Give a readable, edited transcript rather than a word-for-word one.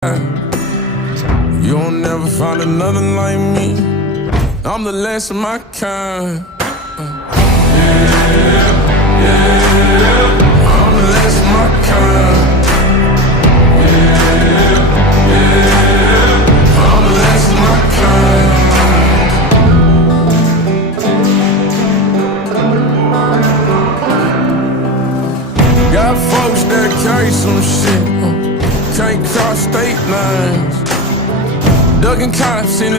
You'll never find another like me. I'm the last of my kind. I'm the last of my kind. I'm the last of my kind. Got folks that carry some shit, can't cross state lines. Ducking cops in